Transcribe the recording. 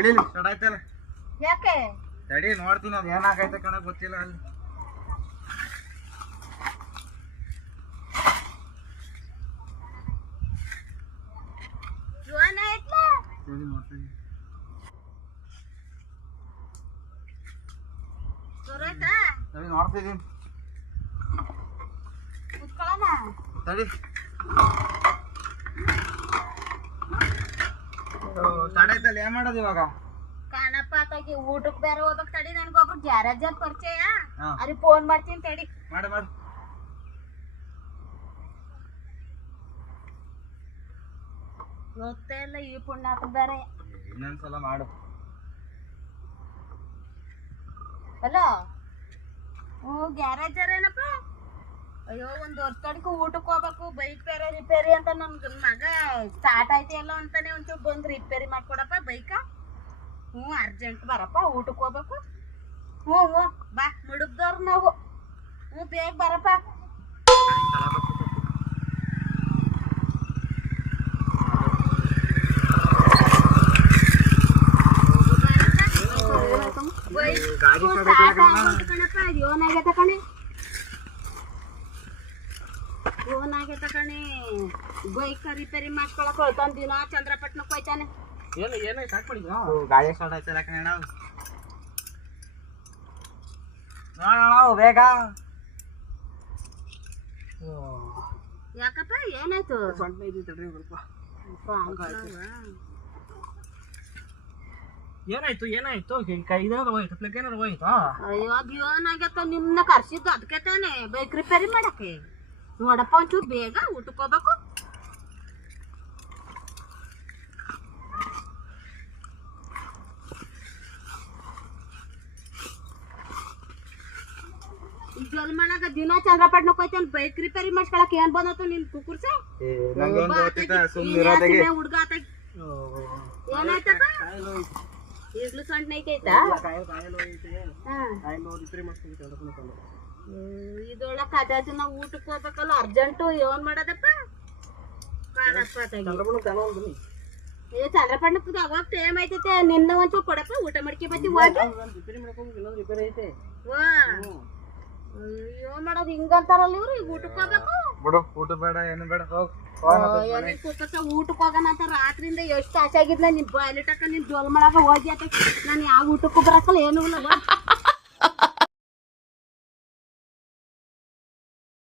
ಇಳಿಲಿ start ಆಯ್ತಲ್ಲ. ಯಾಕೆ ತಡಿ ನೋಡ್ತೀನಿ ಅದು ಏನಾಗೈತೆ ಕಣ ಗೊತ್ತಿಲ್ಲ ಅಲ್ಲಿ. ಜೋನ ಐತ್ಲ ತಡಿ ನೋಡ್ತೀನಿ. ಬರೋಯ್ತಾ ತಡಿ ನೋಡ್ತಿದ್ದೀನಿ. ಕುತ್ಕೊಳ್ಳೋಣ. ತಡಿ ಸ್ಟಾರ್ಟ್ ಆಯ್ತಲ್ಲ. ಏನ್ ಮಾಡೋದು ಇವಾಗ? ಕಾಣಪ್ಪ ತಾಗಿ ಊಟಕ್ಕೆ ಬೇರೆ ಹೋಗ್ಬೇಕು. ತಡಿ ನನ್ಗೊಬ್ರು ಗ್ಯಾರೇಜ್ ಅಲ್ಲಿ ಪರಿಚಯ, ಹಾ. ಅಲ್ಲಿ ಫೋನ್ ಮಾಡ್ತೀನಿ ತಡಿ. ಮಾಡು ಮಾಡು. ಗೊತ್ತೇ ಇಲ್ಲ ಈ ಪುಣ್ಯಾಕ ಬೇರೆ. ಇನ್ನೊಂದ್ಸಲ ಮಾಡು. ಹಲೋ, ಗ್ಯಾರೇಜ್ ಏನಪ್ಪ? ಅಯ್ಯೋ ಒಂದ್ ವರ್ಷ ತಡಕ ಊಟಕ್ಕೆ ಹೋಗ್ಬೇಕು, ಬೈಕ್ ಬೇರೆ ರಿಪೇರಿ ಅಂತ ನನ್ ಮಗ ಸ್ಟಾರ್ಟ್ ಆಯ್ತು ಎಲ್ಲ ಅಂತಾನೆ ಒಂಚೂರು ಬಂದು ರಿಪೇರಿ ಮಾಡ್ಕೊಡಪ್ಪ ಬೈಕ. ಅರ್ಜೆಂಟ್ ಬರಪ್ಪ, ಊಟಕ್ಕೆ ಹೋಗ್ಬೇಕು. ಹ್ಞೂ ಬಾ, ಮುಡುಗ್ದವ್ರು ನಾವು. ಬೇಗ ಬರಪ್ಪ. ಏನಾಗೈತೆ ಕಣೆ, ಏನಾಗೈತೆ ಕಣೆ? ಬೈಕ್ ರಿಪೇರಿ ಮಾಡ್ಕೊಳಕ್ ಹೋಯ್ತಾನ, ದಿನ ಚಂದ್ರಪಟ್ಟಣಕ್ಕೆ ಹೋಯ್ತಾನೆ. ಗಾಡಿ ಸ್ಟಾರ್ಟ್ ಆಯ್ತಲ್ಲ ಕಣ ನಾವು. ನಾವು ಬೇಗ. ಯಾಕಪ್ಪ ಏನಾಯ್ತು? ಏನಾಯ್ತು ಏನಾಯ್ತು ಏನಾದ್ರು ಹೋಯ್ತು ಪ್ಲಗ್ ಏನಾದ್ರು ಹೋಯ್ತಾ? ಅಯ್ಯೋ ಅದು ಏನಾಗತ್ತ, ನಿಮ್ನ ಕರ್ಸಿದ್ದು ಅದಕ್ಕೆ ತಾನೆ ಬೈಕ್ ರಿಪೇರಿ ಮಾಡಕ್ಕೆ. ನೋಡಪ್ಪ ಒಂಚೂರು ಬೇಗ ಊಟಕ್ಕೆ ಹೋಗ್ಬೇಕು. ಜಲ್ ಮಾಡಾಕ ದಿನ ಚಂದ್ರಪಟ್ಟಣಕ್ಕೆ ಹೋಯ್ತಾನ, ಬೈಕ್ ರಿಪೇರಿ ಮಾಡ್ಕೊಳಕ್ ಏನ್ ಬಂದತ್ತು ನಿನ್ ಕುಕುರ್ಸ? ಹುಡ್ಗ ಆತ. ಏನಾಯ್ತಪ್ಪ? ಈಗ್ಲೂ ಸಣ್ಣ ಐತೈತಾ? ಇದೊಳ ಕದಾಚ ನಾವು ಊಟಕ್ಕೆ ಹೋಗ್ಬೇಕಲ್ಲ, ಅರ್ಜೆಂಟು. ಏನ್ ಮಾಡೋದಪ್ಪ? ಏ ಚಂದ್ರಪಟ್ಟಣಕ್ಕೆ ಅವಾಗ ಟೈಮ್ ಐತೈತೆ. ನಿನ್ನ ಒಂಚೂರು ಕೊಡಪ್ಪ, ಊಟ ಮಾಡ್ಕೊ ಬತ್ತಿ ಹೋಗಿ. ಏನ್ ಮಾಡೋದು ಹಿಂಗಂತಾರಲ್ಲ ಇವ್ರು? ಈಗ ಊಟಕ್ಕೆ ಹೋಗ್ಬೇಕು. ಬಿಡು, ಊಟ ಬೇಡ ಏನು ಬೇಡ, ಹೋಗ್. ಊಟಕ್ಕೆ ಹೋಗೋಣ ಅಂತ ರಾತ್ರಿಯಿಂದ ಎಷ್ಟು ಆಸೆ ಆಗಿದ್ನ. ನಿನ್ ಬಾಯ್ಲಿಟ್ಟಕ್ಕ ನಿನ್ ಜೋಲ್ ಮಾಡಾಕ ಹೋಗಿ ಆತ. ನಾನು ಯಾವ ಊಟಕ್ಕೂ ಬರಕಲ್ಲ, ಏನು ಇಲ್ಲ.